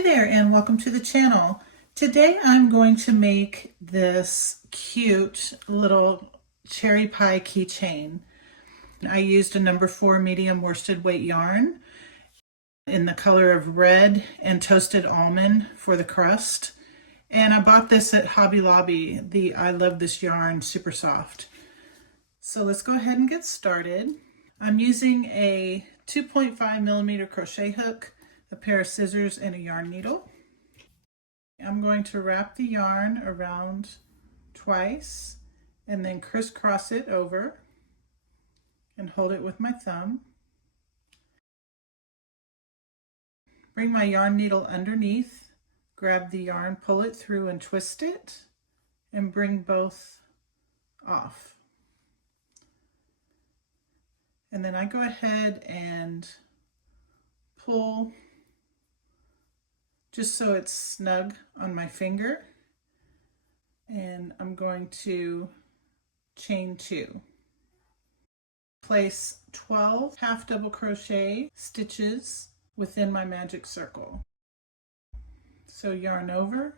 Hi there and welcome to the channel. Today I'm going to make this cute little cherry pie keychain. I used a number 4 medium worsted weight yarn in the color of red and toasted almond for the crust. And I bought this at Hobby Lobby. I love this yarn, super soft. So let's go ahead and get started. I'm using a 2.5 millimeter crochet hook, a pair of scissors, and a yarn needle. I'm going to wrap the yarn around twice and then crisscross it over and hold it with my thumb. Bring my yarn needle underneath, grab the yarn, pull it through and twist it, and bring both off. And then I go ahead and pull just so it's snug on my finger, and I'm going to chain 2. Place 12 half double crochet stitches within my magic circle. So yarn over,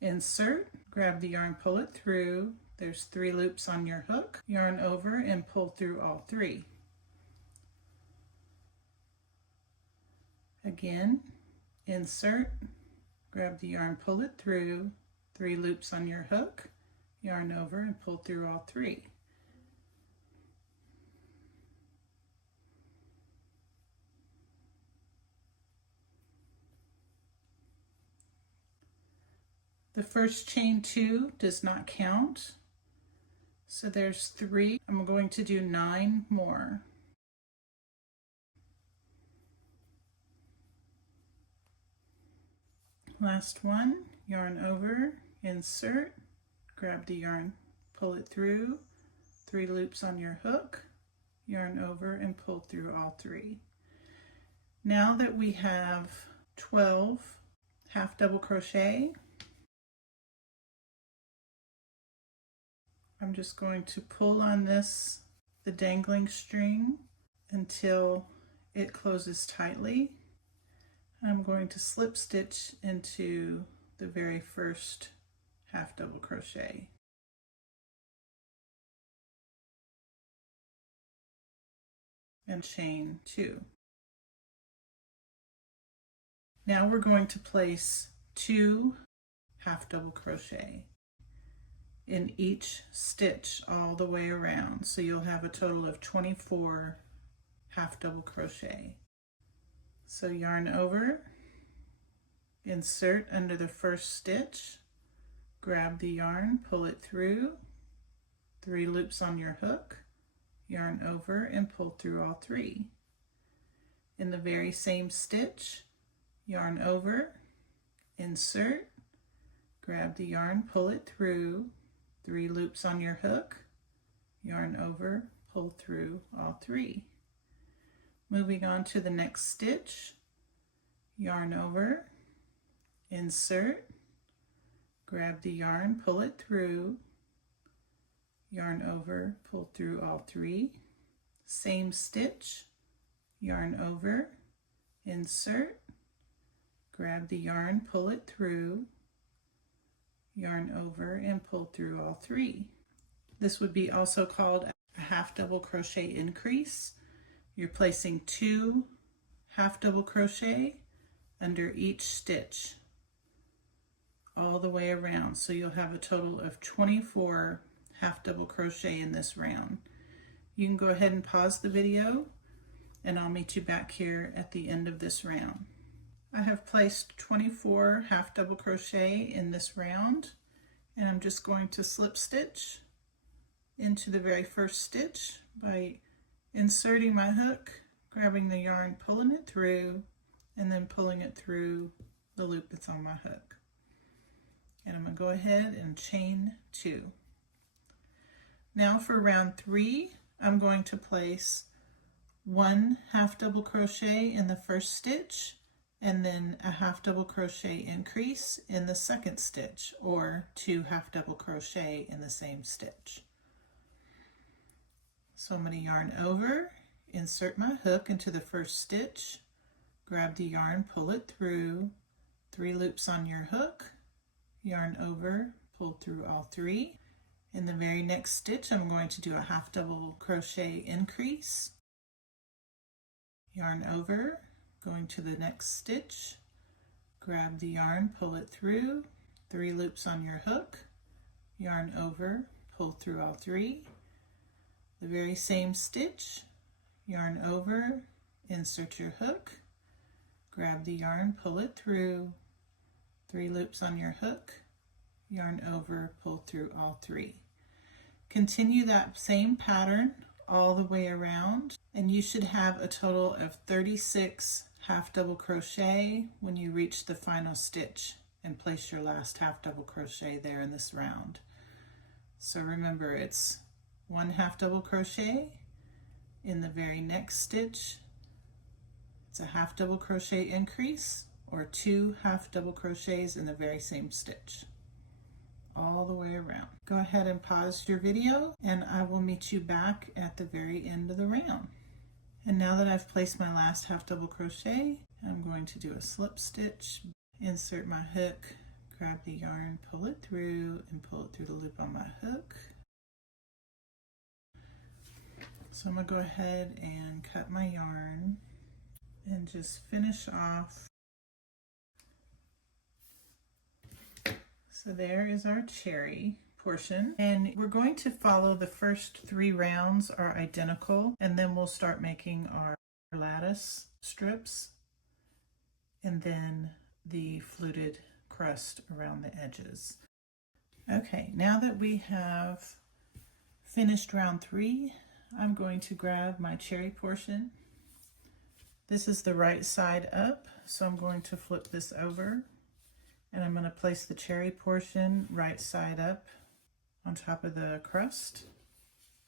insert, grab the yarn, pull it through. There's 3 loops on your hook. Yarn over and pull through all 3. Again, insert, grab the yarn, pull it through, 3 loops on your hook, yarn over and pull through all 3. The first chain 2 does not count, so there's 3. I'm going to do 9 more. Last one, yarn over, insert, grab the yarn, pull it through, 3 loops on your hook, yarn over and pull through all 3. Now that we have 12 half double crochet, I'm just going to pull on the dangling string until it closes tightly. I'm going to slip stitch into the very first half double crochet. And chain 2. Now we're going to place 2 half double crochet in each stitch all the way around. So you'll have a total of 24 half double crochet. So yarn over, insert under the first stitch, grab the yarn, pull it through, 3 loops on your hook, yarn over and pull through all 3. In the very same stitch, yarn over, insert, grab the yarn, pull it through, 3 loops on your hook, yarn over, pull through all 3. Moving on to the next stitch, yarn over, insert, grab the yarn, pull it through, yarn over, pull through all 3. Same stitch, yarn over, insert, grab the yarn, pull it through, yarn over and pull through all 3. This would be also called a half double crochet increase. You're placing 2 half double crochet under each stitch all the way around. So you'll have a total of 24 half double crochet in this round. You can go ahead and pause the video and I'll meet you back here at the end of this round. I have placed 24 half double crochet in this round, and I'm just going to slip stitch into the very first stitch by inserting my hook, grabbing the yarn, pulling it through, and then pulling it through the loop that's on my hook. And I'm going to go ahead and chain 2. Now for round 3, I'm going to place 1 half double crochet in the first stitch, and then a half double crochet increase in the second stitch, or 2 half double crochet in the same stitch. So I'm going to yarn over, insert my hook into the first stitch, grab the yarn, pull it through, 3 loops on your hook, yarn over, pull through all 3. In the very next stitch, I'm going to do a half double crochet increase, yarn over, going to the next stitch, grab the yarn, pull it through, 3 loops on your hook, yarn over, pull through all 3. The very same stitch, yarn over, insert your hook, grab the yarn, pull it through, 3 loops on your hook, yarn over, pull through all 3. Continue that same pattern all the way around, and you should have a total of 36 half double crochet when you reach the final stitch and place your last half double crochet there in this round. So remember, it's 1 half double crochet in the very next stitch. It's a half double crochet increase, or 2 half double crochets in the very same stitch, all the way around. Go ahead and pause your video, and I will meet you back at the very end of the round. And now that I've placed my last half double crochet, I'm going to do a slip stitch, insert my hook, grab the yarn, pull it through, and pull it through the loop on my hook. So I'm going to go ahead and cut my yarn and just finish off. So there is our cherry portion, and we're going to follow the first 3 rounds are identical, and then we'll start making our lattice strips and then the fluted crust around the edges. Okay, now that we have finished round 3, I'm going to grab my cherry portion. This is the right side up, so I'm going to flip this over, and I'm going to place the cherry portion right side up on top of the crust,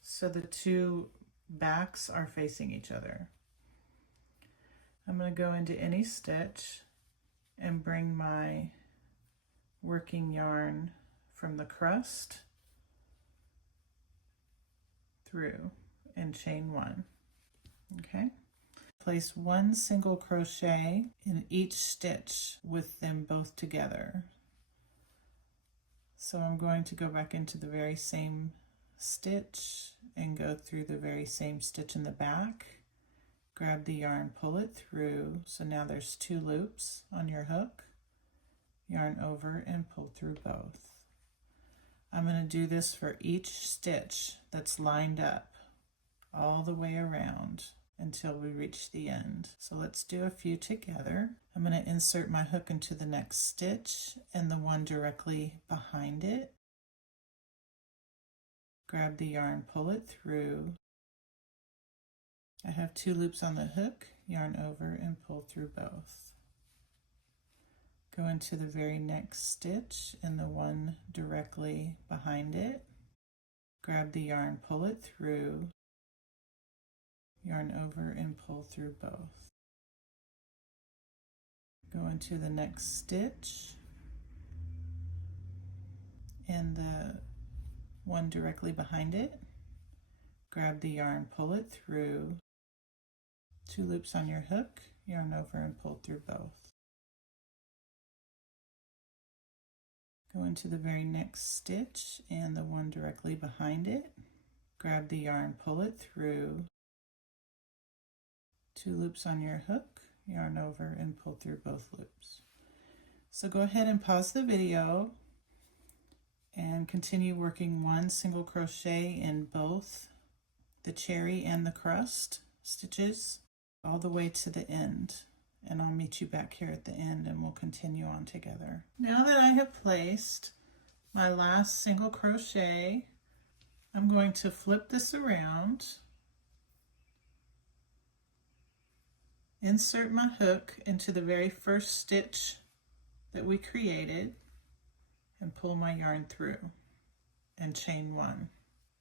so the 2 backs are facing each other. I'm going to go into any stitch and bring my working yarn from the crust through and chain 1. Okay, place 1 single crochet in each stitch with them both together. So I'm going to go back into the very same stitch and go through the very same stitch in the back, grab the yarn, pull it through, so now there's 2 loops on your hook, yarn over and pull through both. I'm going to do this for each stitch that's lined up all the way around until we reach the end. So let's do a few together. I'm going to insert my hook into the next stitch and the one directly behind it. Grab the yarn, pull it through. I have 2 loops on the hook, yarn over and pull through both. Go into the very next stitch and the one directly behind it. Grab the yarn, pull it through, yarn over and pull through both. Go into the next stitch and the one directly behind it. Grab the yarn, pull it through, 2 loops on your hook, yarn over and pull through both. Go into the very next stitch and the one directly behind it. Grab the yarn, pull it through, 2 loops on your hook, yarn over and pull through both loops. So go ahead and pause the video and continue working 1 single crochet in both the cherry and the crust stitches all the way to the end. And I'll meet you back here at the end and we'll continue on together. Now that I have placed my last single crochet, I'm going to flip this around, insert my hook into the very first stitch that we created, and pull my yarn through and chain 1.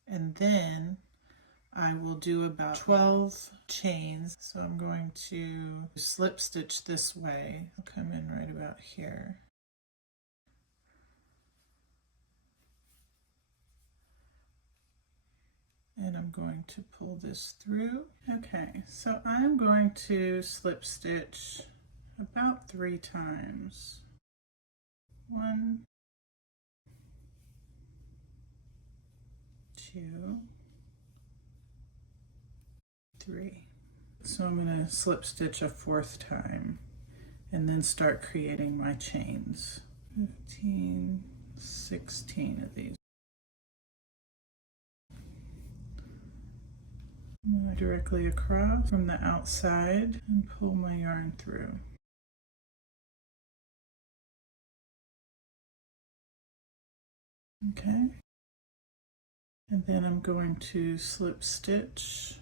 And then I will do about 12 chains. So I'm going to slip stitch this way. I'll come in right about here. And I'm going to pull this through. Okay, so I'm going to slip stitch about 3 times. 1, 2, 3. So I'm going to slip stitch a 4th time and then start creating my chains. 15, 16 of these. I'm going to directly across from the outside and pull my yarn through. Okay. And then I'm going to slip stitch,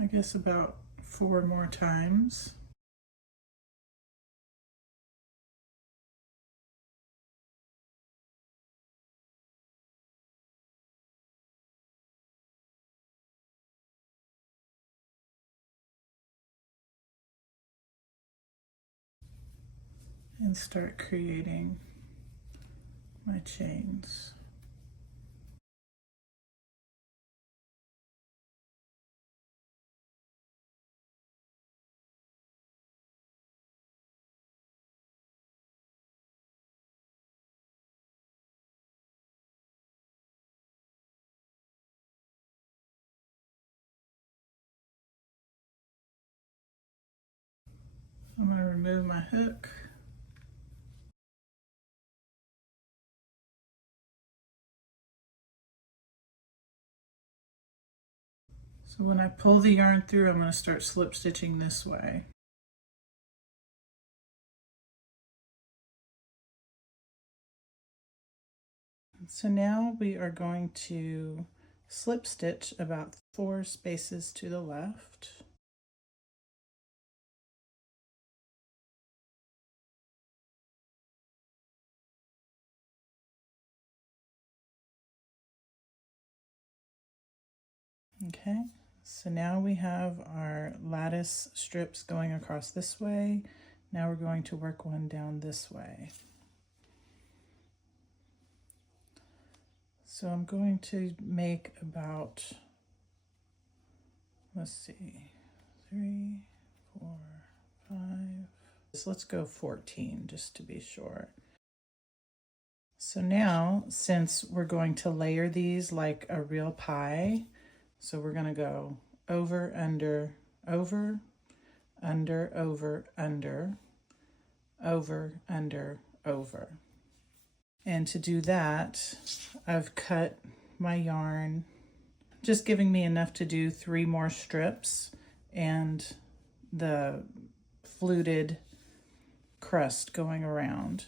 I guess about 4 more times. And start creating my chains. I'm going to remove my hook. So when I pull the yarn through, I'm going to start slip stitching this way. So now we are going to slip stitch about 4 spaces to the left. Okay, so now we have our lattice strips going across this way. Now we're going to work one down this way. So I'm going to make about, let's see, 3, 4, 5. So let's go 14 just to be sure. So now, since we're going to layer these like a real pie, so we're going to go over, under, over, under, over, under, over, under, over. And to do that, I've cut my yarn, just giving me enough to do 3 more strips and the fluted crust going around.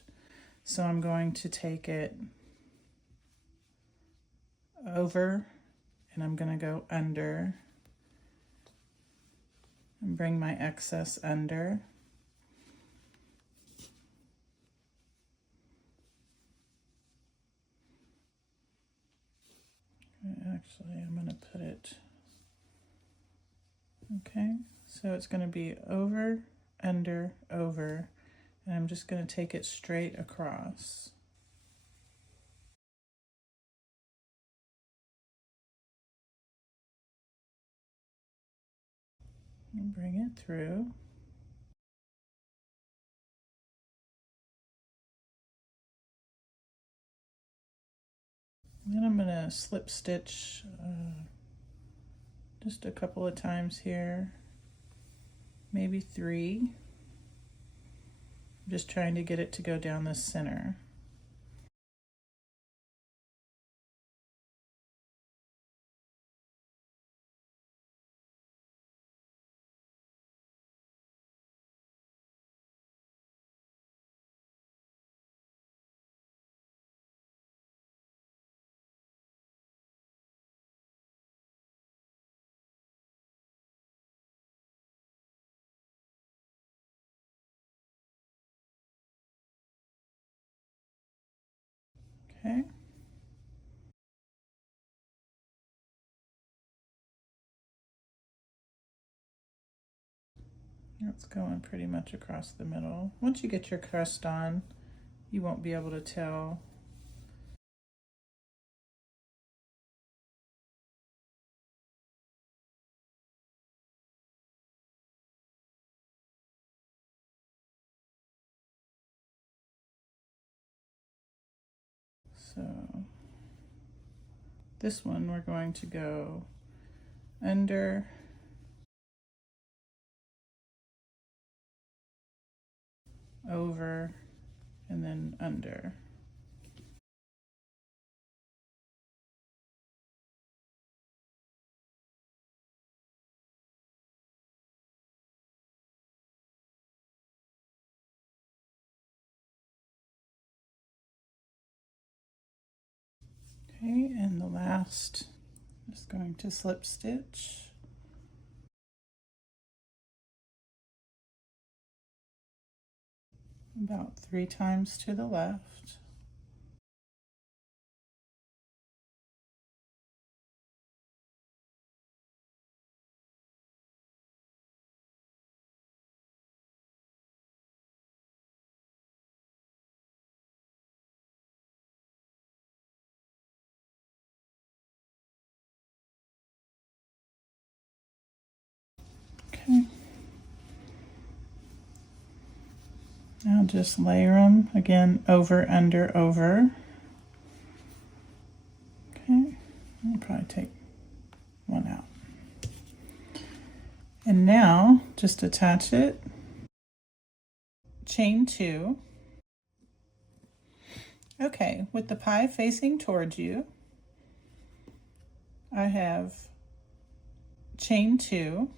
So I'm going to take it over and I'm going to go under and bring my excess under. Actually, I'm going to put it, okay, so it's going to be over, under, over, and I'm just going to take it straight across. And bring it through. Then I'm going to slip stitch just a couple of times here, maybe 3. I'm just trying to get it to go down the center. Okay. That's going pretty much across the middle. Once you get your crust on, you won't be able to tell. So this one we're going to go under, over, and then under. Okay, and the last is going to slip stitch. About 3 times to the left. Okay. Now just layer them again, over, under, over. Okay, I'll probably take one out. And now just attach it, chain 2. Okay, with the pie facing towards you, I have chain 2.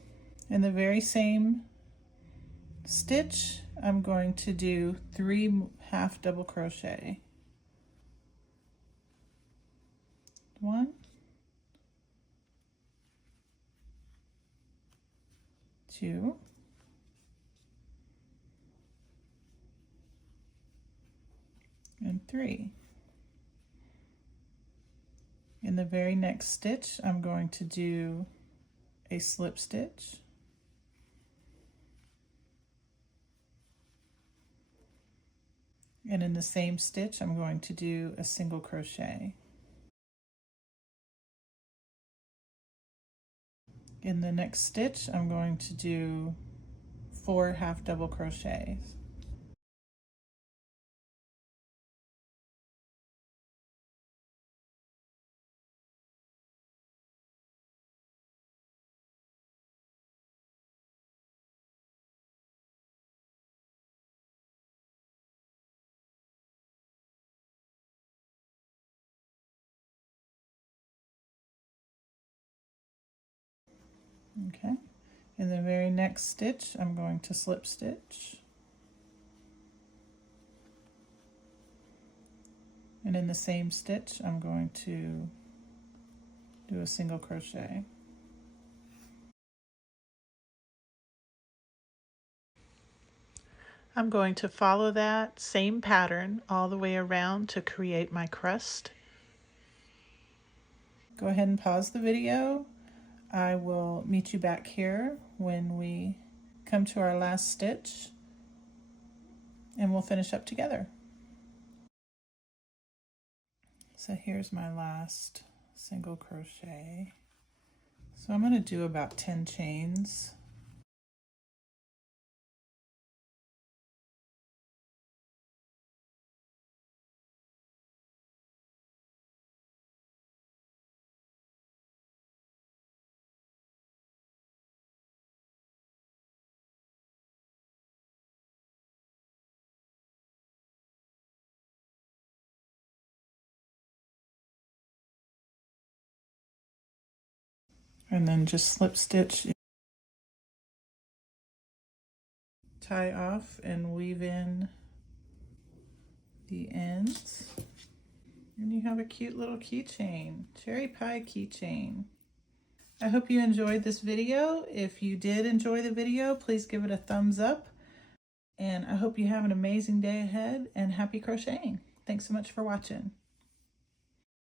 In the very same stitch, I'm going to do 3 half double crochet. 1, 2, and 3. In the very next stitch, I'm going to do a slip stitch. And in the same stitch, I'm going to do a single crochet. In the next stitch, I'm going to do 4 half double crochets. Okay, in the very next stitch, I'm going to slip stitch. And in the same stitch, I'm going to do a single crochet. I'm going to follow that same pattern all the way around to create my crust. Go ahead and pause the video. I will meet you back here when we come to our last stitch, and we'll finish up together. So here's my last single crochet. So I'm going to do about 10 chains. And then just slip stitch, tie off, and weave in the ends. And you have a cute little keychain, cherry pie keychain. I hope you enjoyed this video. If you did enjoy the video, please give it a thumbs up. And I hope you have an amazing day ahead, and happy crocheting. Thanks so much for watching.